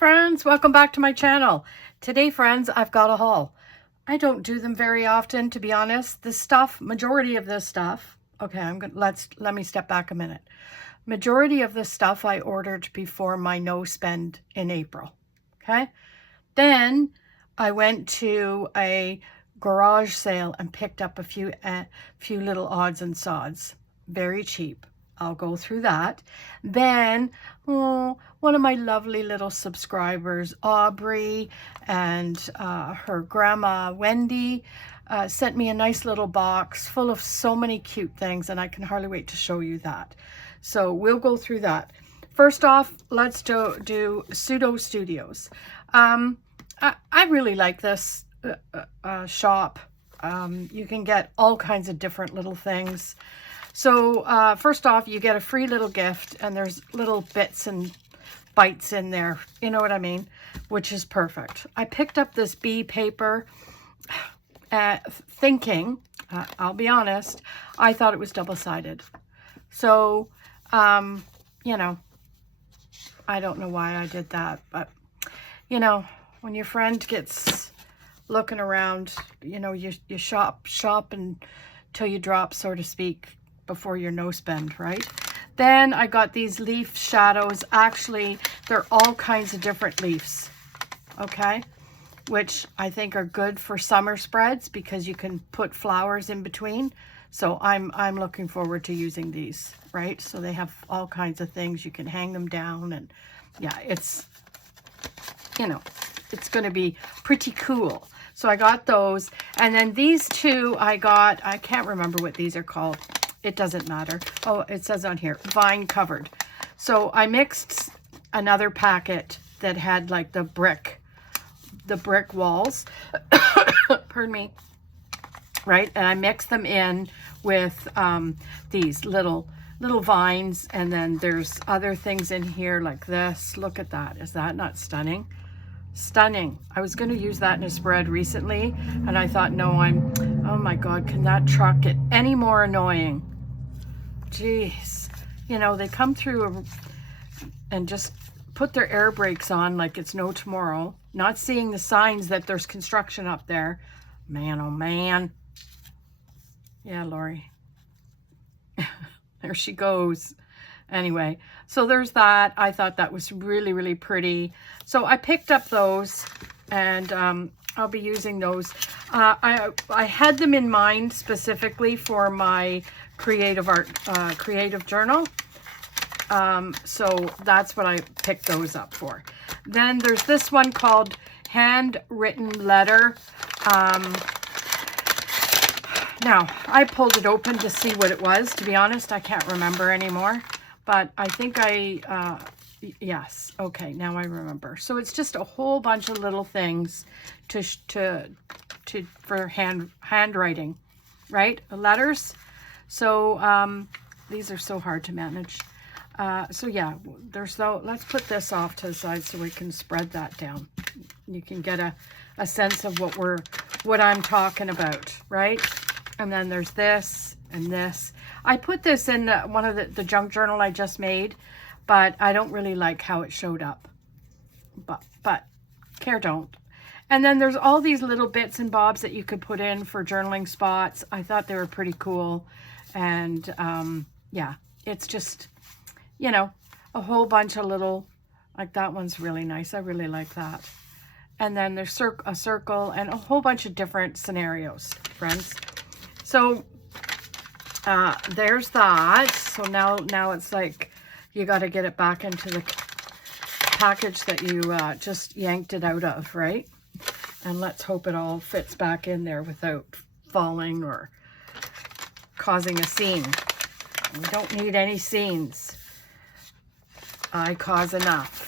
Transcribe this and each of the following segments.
friends, welcome back to my channel. Today, friends, I've got a haul. I don't do them very often, to be honest. This stuff, majority of this stuff, okay, let me step back a minute. Majority of this stuff I ordered before my no spend in April, okay? Then I went to a garage sale and picked up a few little odds and sods, very cheap. I'll go through that. Then, one of my lovely little subscribers, Aubrey, and her grandma, Wendy, sent me a nice little box full of so many cute things, and I can hardly wait to show you that. So we'll go through that. First off, let's do Pseudo Studios. I really like this shop. You can get all kinds of different little things. So first off, you get a free little gift, and there's little bits and bites in there, you know what I mean, which is perfect. I picked up this bee paper thinking, I'll be honest, I thought it was double-sided. So, you know, I don't know why I did that, but, you know, when your friend gets looking around, you know, you shop until you drop, so to speak, before your no spend, right? Then I got these leaf shadows. Actually, they're all kinds of different leaves, okay? Which I think are good for summer spreads because you can put flowers in between. So I'm looking forward to using these, right? So they have all kinds of things. You can hang them down, and yeah, it's, you know, it's going to be pretty cool. So I got those. And then these two I got, I can't remember what these are called. It doesn't matter. Oh, it says on here, vine covered. So I mixed another packet that had like the brick walls, pardon me, right? And I mixed them in with these little vines. And then there's other things in here like this. Look at that. Is that not stunning? Stunning. I was going to use that in a spread recently, and I thought, no, oh my God, can that truck get any more annoying? Jeez. You know, they come through and just put their air brakes on like it's no tomorrow, not seeing the signs that there's construction up there. Man, oh man. Yeah, Lori. There she goes. Anyway, so there's that. I thought that was really, really pretty. So I picked up those, and I'll be using those. I had them in mind specifically for my creative journal. So that's what I picked those up for. Then there's this one called Handwritten Letter. Now, I pulled it open to see what it was. To be honest, I can't remember anymore. But I think yes, okay, now I remember. So it's just a whole bunch of little things for handwriting, right? Letters. So these are so hard to manage. So yeah, let's put this off to the side so we can spread that down. You can get a sense of what I'm talking about, right? And then there's this and this. I put this in one of the junk journal I just made, but I don't really like how it showed up. But care don't. And then there's all these little bits and bobs that you could put in for journaling spots. I thought they were pretty cool. And yeah, it's just, you know, a whole bunch of little, like that one's really nice. I really like that. And then there's a circle and a whole bunch of different scenarios, friends. So there's that. So now it's like you got to get it back into the package that you just yanked it out of, right? And let's hope it all fits back in there without falling or causing a scene. We don't need any scenes. I cause enough.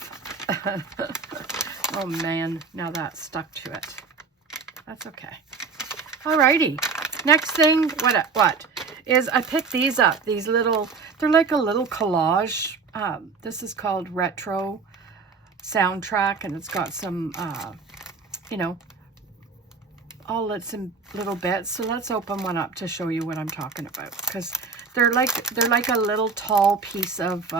Oh man, now that's stuck to it. That's okay. Alrighty. Next thing, what is I picked these up. These little, they're like a little collage. This is called Retro Soundtrack, and it's got some, you know, all little bits. So let's open one up to show you what I'm talking about, because they're like a little tall piece of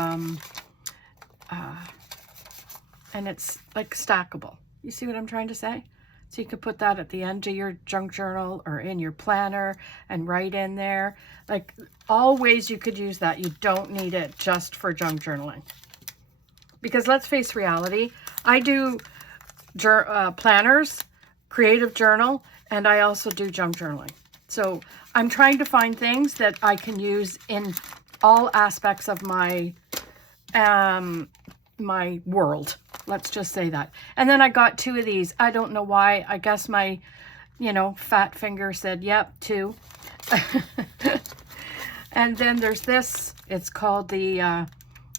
and it's like stackable. You see what I'm trying to say? So you could put that at the end of your junk journal or in your planner and write in there. Like, all ways you could use that. You don't need it just for junk journaling. Because let's face reality, I do planners, creative journal, and I also do junk journaling. So I'm trying to find things that I can use in all aspects of my my world. Let's just say that. And then I got 2 of these. I don't know why. I guess my, you know, fat finger said, yep, 2. And then there's this. It's called the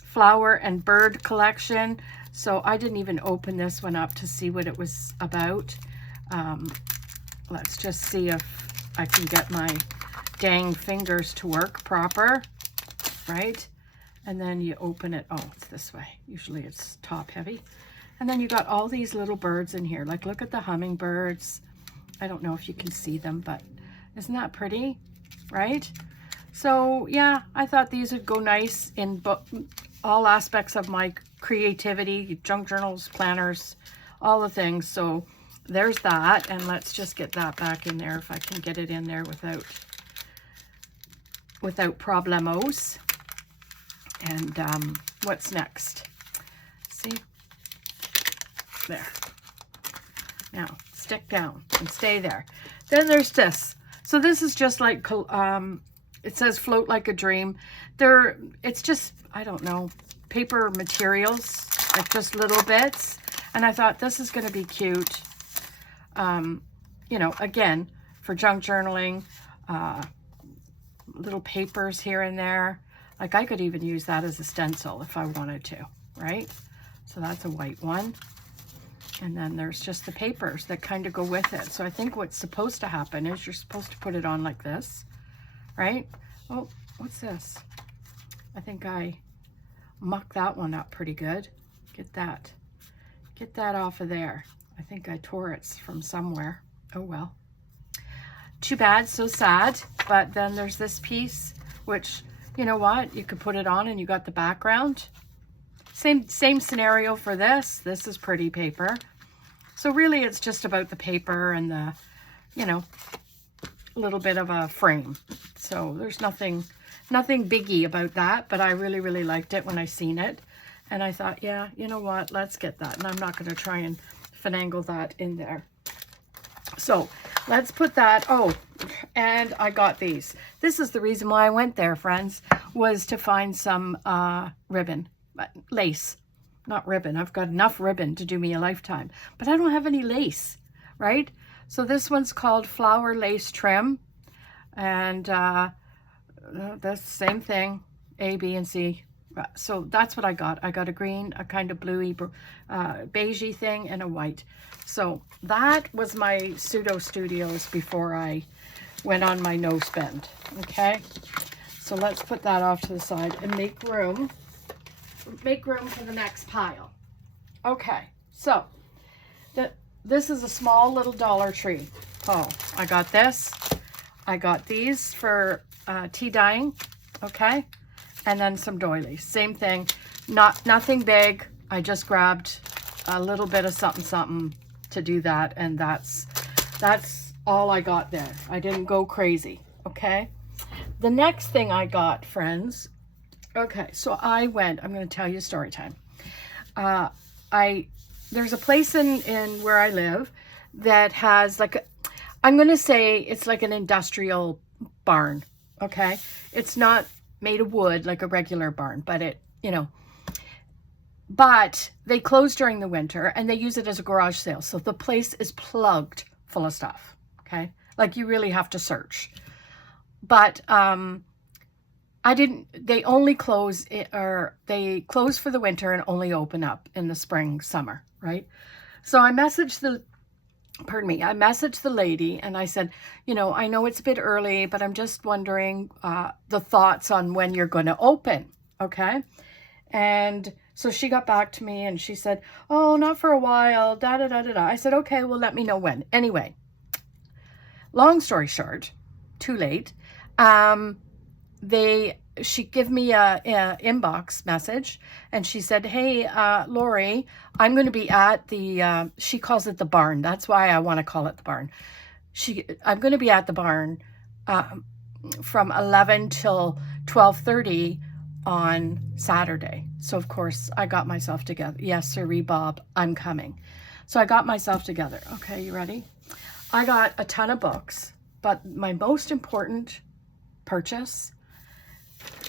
Flower and Bird Collection. So I didn't even open this one up to see what it was about. Let's just see if I can get my dang fingers to work proper, right? And then you open it. Oh, it's this way. Usually it's top heavy. And then you got all these little birds in here. Like, look at the hummingbirds. I don't know if you can see them, but isn't that pretty, right? So yeah, I thought these would go nice in all aspects of my creativity, junk journals, planners, all the things. So there's that. And let's just get that back in there if I can get it in there without problemos. And what's next? See? There. Now, stick down and stay there. Then there's this. So this is just like, it says float like a dream. It's just, I don't know, paper materials, like just little bits. And I thought this is going to be cute. You know, again, for junk journaling, little papers here and there. Like, I could even use that as a stencil if I wanted to, right? So that's a white one. And then there's just the papers that kind of go with it. So I think what's supposed to happen is you're supposed to put it on like this, right? Oh, what's this? I think I mucked that one up pretty good. Get that off of there. I think I tore it from somewhere. Oh, well. Too bad, so sad. But then there's this piece, which, you know what? You could put it on and you got the background. Same scenario for this. This is pretty paper. So really it's just about the paper and the, you know, a little bit of a frame. So there's nothing biggie about that, but I really, really liked it when I seen it. And I thought, yeah, you know what? Let's get that. And I'm not going to try and finagle that in there. So let's put that. Oh, and I got these. This is the reason why I went there, friends, was to find some ribbon, lace, not ribbon. I've got enough ribbon to do me a lifetime, but I don't have any lace, right? So this one's called Flower Lace Trim, and that's the same thing, A, B, and C. So that's what I got. I got a green, a kind of bluey, beigey thing, and a white. So that was my pseudo studios before I went on my no spend. Okay, so let's put that off to the side and make room for the next pile. Okay, so this is a small little Dollar Tree. Oh, I got this. I got these for tea dyeing. Okay, and then some doilies. Same thing. Nothing big. I just grabbed a little bit of something to do that, and that's all I got there. I didn't go crazy. Okay, the next thing I got, friends. Okay, so I'm going to tell you story time. There's a place in where I live that has like I'm going to say it's like an industrial barn. Okay, it's not made of wood like a regular barn, but but they close during the winter and they use it as a garage sale. So the place is plugged full of stuff. Okay, like you really have to search. But they only close they close for the winter and only open up in the spring, summer, right? So I messaged the lady and I said, I know it's a bit early, but I'm just wondering the thoughts on when you're going to open. Okay. And so she got back to me and she said, oh, not for a while, da da da da da. I said, okay, well, let me know when. Anyway, long story short, too late. They she gave me a inbox message, and she said, hey, Lori, I'm going to be at the, she calls it the barn. That's why I want to call it the barn. I'm going to be at the barn from 11 till 12:30 on Saturday. So of course I got myself together. Yes, sirree, Bob, I'm coming. So I got myself together. Okay, you ready? I got a ton of books, but my most important purchase,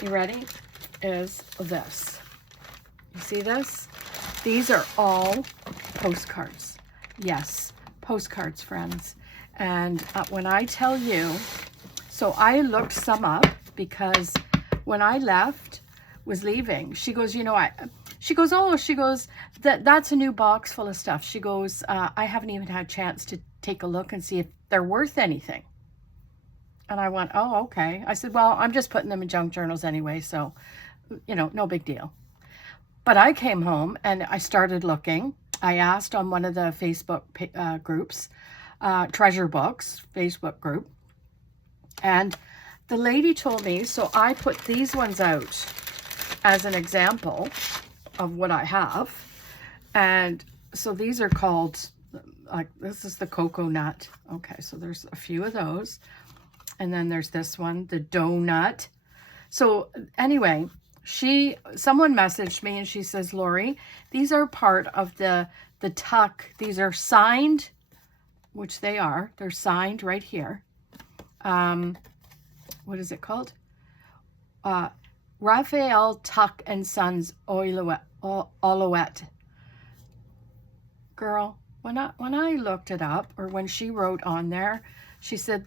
you ready, is this. You see this? These are all postcards. Yes, postcards, friends. And when I tell you, so I looked some up because when I was leaving, she goes, you know, she goes, that's a new box full of stuff. She goes, I haven't even had a chance to take a look and see if they're worth anything. And I went, oh, okay. I said, well, I'm just putting them in junk journals anyway, so, you know, no big deal. But I came home and I started looking. I asked on one of the Facebook groups, Treasure Books Facebook group, and the lady told me, so I put these ones out as an example of what I have. And so these are called, like, this is the cocoa nut. Okay, so there's a few of those. And then there's this one, the donut. So anyway, someone messaged me and she says, Lori, these are part of the tuck. These are signed, which they are. They're signed right here. What is it called? Raphael Tuck and Sons Oloette. Girl, when I looked it up, or when she wrote on there, she said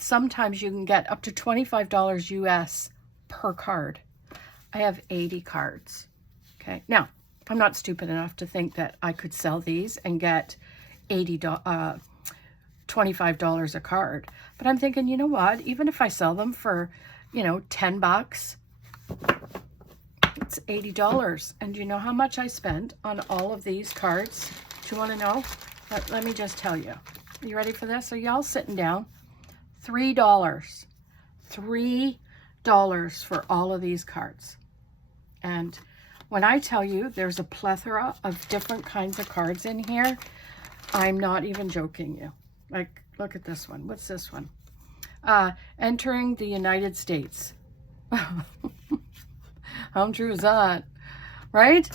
sometimes you can get up to $25 US per card. I have 80 cards. Okay. Now, I'm not stupid enough to think that I could sell these and get $25 a card. But I'm thinking, you know what? Even if I sell them for, you know, $10, it's $80. And do you know how much I spent on all of these cards? Do you want to know? Let me just tell you. Are you ready for this? Are y'all sitting down? $3. $3 for all of these cards. And when I tell you there's a plethora of different kinds of cards in here, I'm not even joking you. Like, look at this one. What's this one? Entering the United States. How true is that? Right?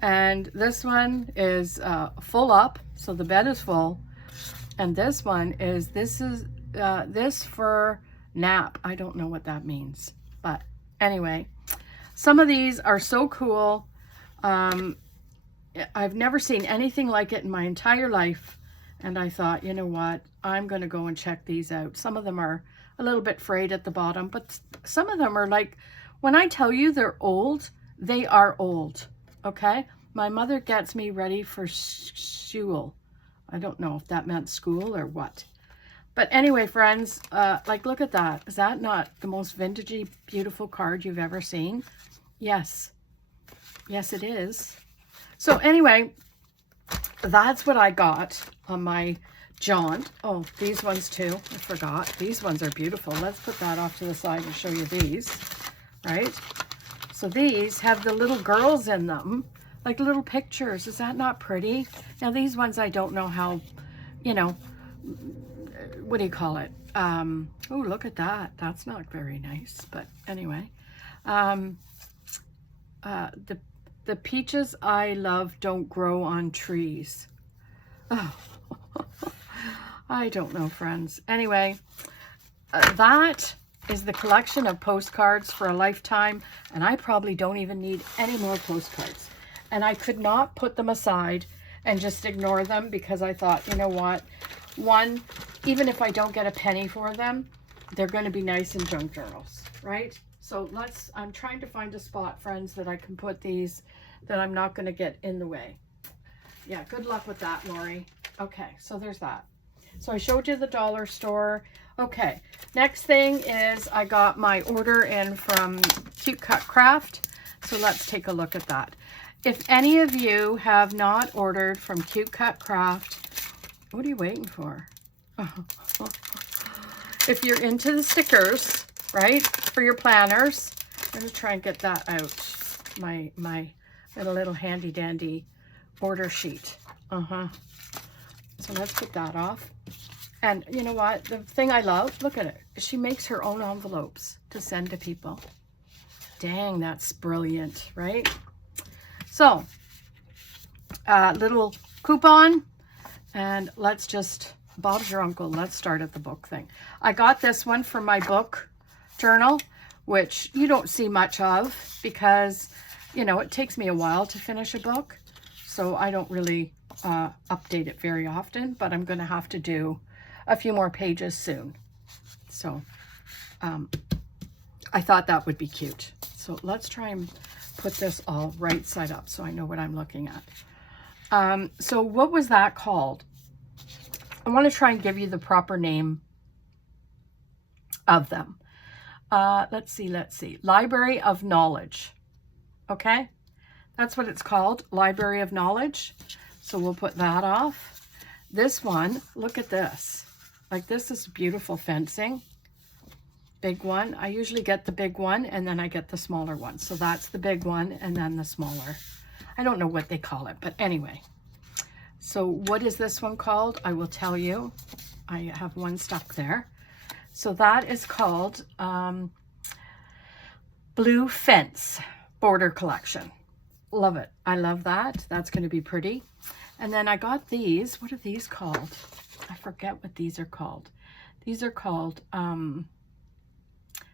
And this one is full up, so the bed is full. And this one is, this for nap. I don't know what that means. But anyway, some of these are so cool. I've never seen anything like it in my entire life. And I thought, you know what? I'm going to go and check these out. Some of them are a little bit frayed at the bottom, but some of them are like, when I tell you they're old, they are old. Okay? My mother gets me ready for school. I don't know if that meant school or what. But anyway, friends, like, look at that. Is that not the most vintagey, beautiful card you've ever seen? Yes. Yes, it is. So anyway, that's what I got on my jaunt. Oh, these ones too. I forgot. These ones are beautiful. Let's put that off to the side and show you these. Right? So these have the little girls in them. Like little pictures. Is that not pretty? Now these ones I don't know how, you know, what do you call it? Oh, look at that. That's not very nice. But anyway. The peaches I love don't grow on trees. Oh, I don't know, friends. Anyway, that is the collection of postcards for a lifetime, and I probably don't even need any more postcards. And I could not put them aside and just ignore them because I thought, you know what? One, even if I don't get a penny for them, they're going to be nice in junk journals, right? So I'm trying to find a spot, friends, that I can put these, that I'm not going to get in the way. Yeah, good luck with that, Lori. Okay, so there's that. So I showed you the dollar store. Okay, next thing is I got my order in from Cute Cut Craft. So let's take a look at that. If any of you have not ordered from Cute Cut Craft, what are you waiting for? If you're into the stickers, right? For your planners. I'm going to try and get that out. My little handy dandy order sheet. So let's put that off. And you know what? The thing I love, look at it. She makes her own envelopes to send to people. Dang, that's brilliant, right? So, little coupon. And let's just, Bob's your uncle. Let's start at the book thing. I got this one for my book journal, which you don't see much of because, you know, it takes me a while to finish a book. So I don't really update it very often, but I'm going to have to do a few more pages soon. So I thought that would be cute. So let's try and put this all right side up so I know what I'm looking at. So what was that called? I want to try and give you the proper name of them. Let's see. Library of Knowledge. Okay? That's what it's called. Library of Knowledge. So we'll put that off. This one, look at this. Like, this is beautiful fencing. Big one. I usually get the big one and then I get the smaller one. So that's the big one and then the smaller. I don't know what they call it, but anyway. So what is this one called? I will tell you. I have one stuck there. So that is called Blue Fence Border Collection. Love it. I love that. That's going to be pretty. And then I got these. What are these called? I forget what these are called. These are called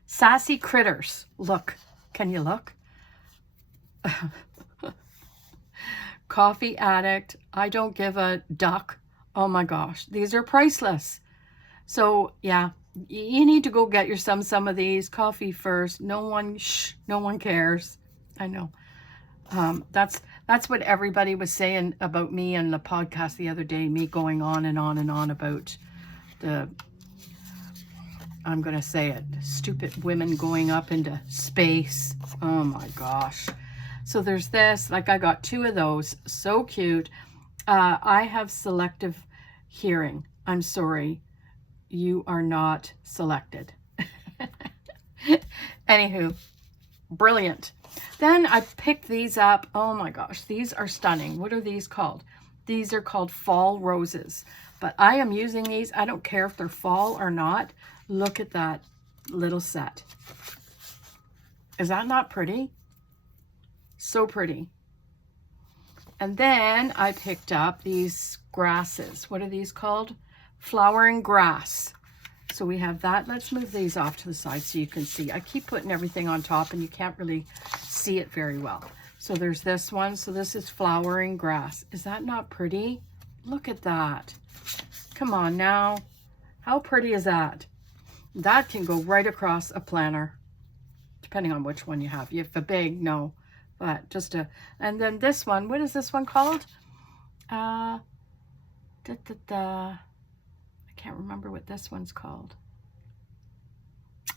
Sassy Critters. Look. Can you look? Coffee Addict. I don't give a duck. Oh my gosh. These are priceless. So yeah, you need to go get your some of these. Coffee first. No one cares. I know. That's what everybody was saying about me in the podcast the other day, me going on and on and on about the, I'm going to say it, stupid women going up into space. Oh my gosh. So there's this, like I got 2 of those, so cute. I have selective hearing. I'm sorry, you are not selected. Anywho, brilliant. Then I picked these up. Oh my gosh, these are stunning. What are these called? These are called fall roses. But I am using these. I don't care if they're fall or not. Look at that little set. Is that not pretty? So pretty. And then I picked up these grasses. What are these called? Flowering grass. So we have that. Let's move these off to the side so you can see. I keep putting everything on top and you can't really see it very well. So there's this one. So this is flowering grass. Is that not pretty? Look at that. Come on now. How pretty is that? That can go right across a planner, depending on which one you have. You have a big, no. But just a, and then this one, what is this one called? I can't remember what this one's called.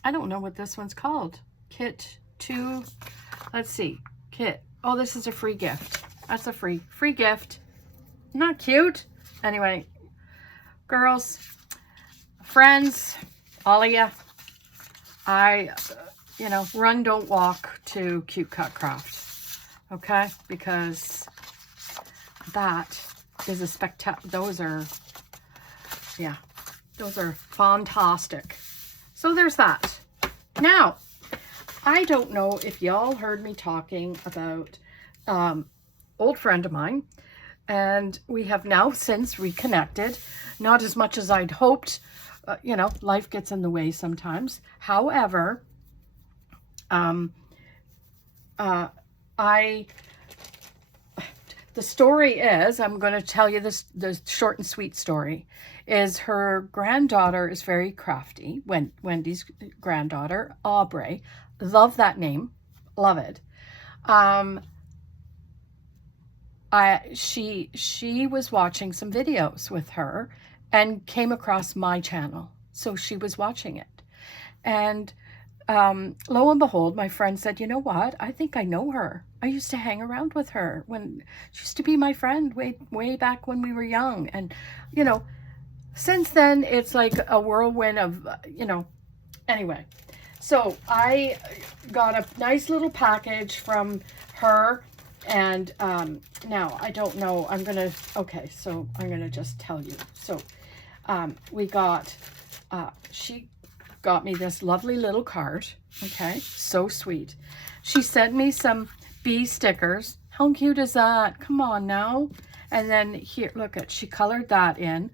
I don't know what this one's called. Kit 2, let's see, kit. Oh, this is a free gift. That's a free gift. Not cute. Anyway, girls, friends, all of you, you know, run, don't walk to Cute Cut Craft. Okay, because that is a spectacular, those are fantastic. So there's that. Now, I don't know if y'all heard me talking about old friend of mine, and we have now since reconnected, not as much as I'd hoped. You know, life gets in the way sometimes. However, the story is, I'm going to tell you this, the short and sweet story, is her granddaughter is very crafty. Wendy's granddaughter, Aubrey. Love that name. Love it. She was watching some videos with her and came across my channel. So she was watching it. And lo and behold, my friend said, you know what? I think I know her. I used to hang around with her when she used to be my friend way back when we were young. And, you know, since then, it's like a whirlwind of, you know, anyway. So I got a nice little package from her. And now I don't know. Okay, so I'm going to just tell you. So she got me this lovely little card. Okay, so sweet. She sent me some bee stickers. How cute is that? Come on now. And then here, look at, she colored that in.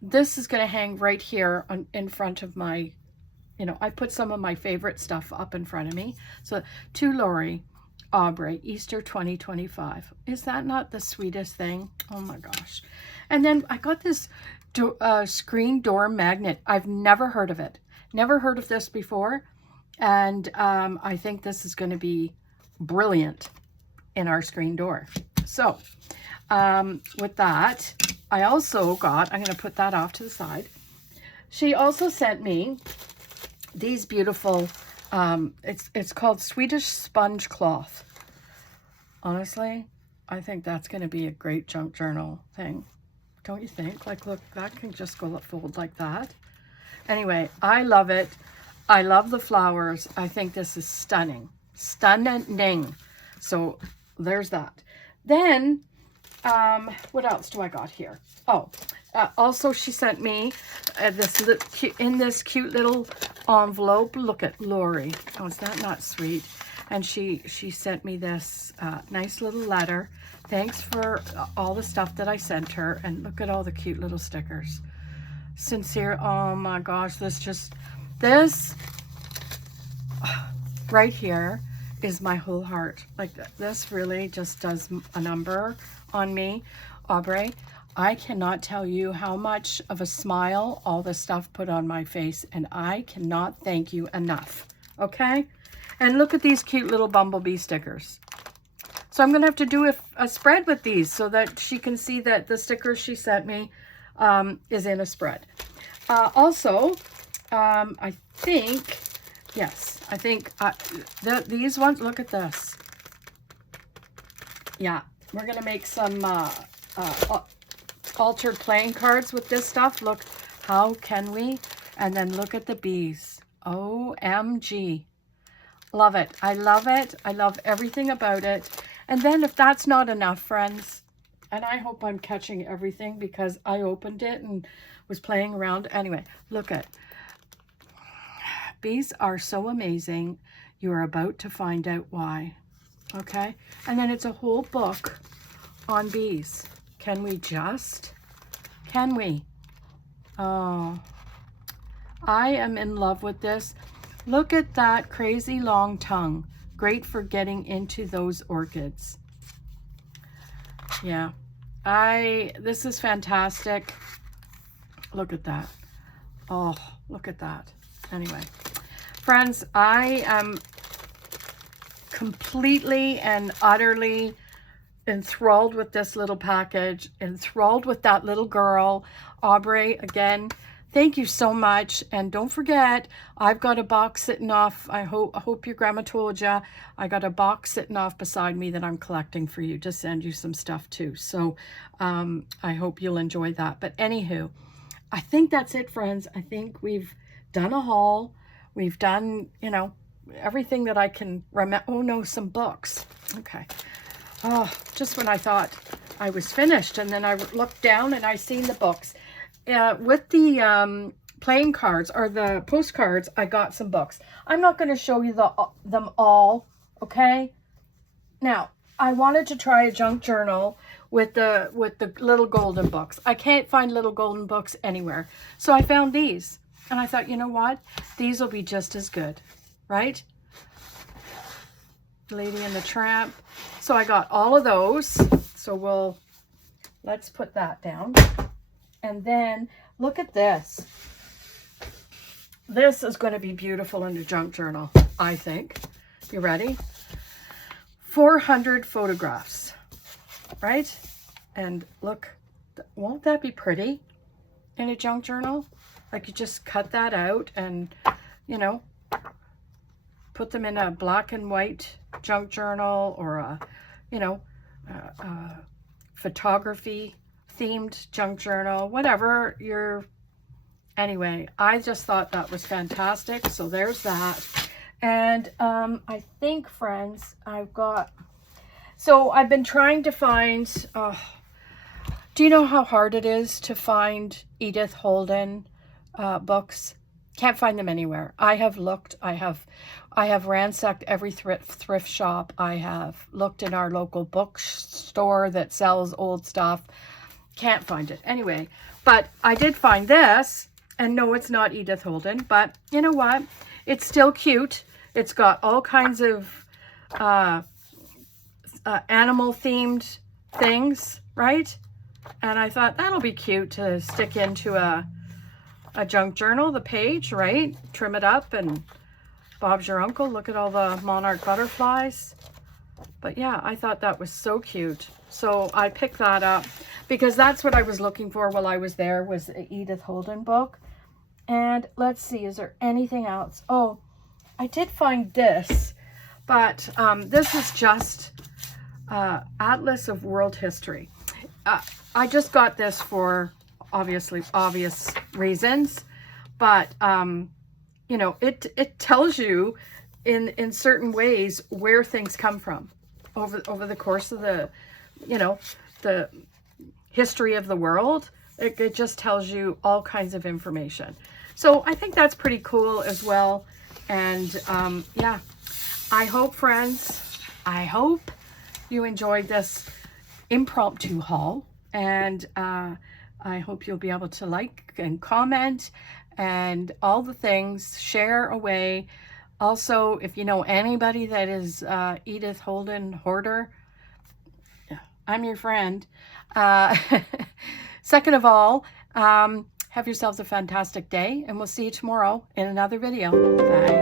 This is going to hang right here in front of my, I put some of my favorite stuff up in front of me. So to Lori, Aubrey, Easter 2025. Is that not the sweetest thing? Oh my gosh. And then I got this screen door magnet. I've never heard of it. Never heard of this before. And I think this is going to be brilliant in our screen door. So with that, I also got, I'm going to put that off to the side. She also sent me these beautiful, it's called Swedish sponge cloth. Honestly, I think that's going to be a great junk journal thing. Don't you think? Like, look, that can just go fold like that. Anyway, I love it. I love the flowers. I think this is stunning. Stunning. So there's that. Then, what else do I got here? Oh, also she sent me this cute little envelope. Look at Lori. Oh, is that not sweet? And she sent me this nice little letter. Thanks for all the stuff that I sent her. And look at all the cute little stickers. Sincere. Oh my gosh, this right here is my whole heart. Like, this really just does a number on me. Aubrey, I cannot tell you how much of a smile all this stuff put on my face, and I cannot thank you enough. Okay? And look at these cute little bumblebee stickers. So I'm going to have to do a spread with these so that she can see that the stickers she sent me is in a spread. Also, I think, yes, I think these ones, look at this. Yeah, we're going to make some altered playing cards with this stuff. Look, how can we? And then look at the bees. OMG. Love it. I love it. I love everything about it. And then if that's not enough, friends, and I hope I'm catching everything because I opened it and was playing around. Anyway, look at. Bees are so amazing. You're about to find out why. Okay? And then it's a whole book on bees. Can we just? Can we? Oh, I am in love with this. Look at that crazy long tongue. Great for getting into those orchids. Yeah. This is fantastic. Look at that. Oh, look at that. Anyway, friends, I am completely and utterly enthralled with this little package, enthralled with that little girl. Aubrey, again, thank you so much. And don't forget, I've got a box sitting off. I hope your grandma told you. I got a box sitting off beside me that I'm collecting for you to send you some stuff too. So I hope you'll enjoy that. But anywho, I think that's it, friends. I think we've done a haul. We've done, everything that I can remember. Oh no, some books. Okay. Oh, just when I thought I was finished, and then I looked down and I seen the books. With the playing cards or the postcards, I got some books. I'm not going to show you them all, okay? Now, I wanted to try a junk journal with the little golden books. I can't find little golden books anywhere. So I found these. And I thought, you know what? These will be just as good, right? Lady and the Tramp. So I got all of those. So let's put that down. And then look at this. This is going to be beautiful in a junk journal, I think. You ready? 400 photographs, right? And look, won't that be pretty in a junk journal? Like, you just cut that out and, put them in a black and white junk journal or a photography themed junk journal, whatever Anyway, I just thought that was fantastic. So there's that. And I think, friends, I've got... So I've been trying to find... do you know how hard it is to find Edith Holden books? Can't find them anywhere. I have looked. I have ransacked every thrift shop. I have looked in our local bookstore that sells old stuff. Can't find it. Anyway, but I did find this, and no, it's not Edith Holden, but you know what? It's still cute. It's got all kinds of animal-themed things, right? And I thought that'll be cute to stick into a junk journal, the page, right? Trim it up, and Bob's your uncle. Look at all the monarch butterflies. But yeah, I thought that was so cute. So I picked that up because that's what I was looking for while I was there, was an Edith Holden book. And let's see, is there anything else? Oh, I did find this, but this is just Atlas of World History. I just got this for obvious reasons, but you know, it tells you in certain ways where things come from over the course of the, you know, the history of the world. It just tells you all kinds of information. So I think that's pretty cool as well. And yeah, I hope, friends, I hope you enjoyed this impromptu haul, and I hope you'll be able to like and comment and all the things, share away. Also, if you know anybody that is Edith Holden hoarder, I'm your friend. Second of all, have yourselves a fantastic day, and we'll see you tomorrow in another video. Bye.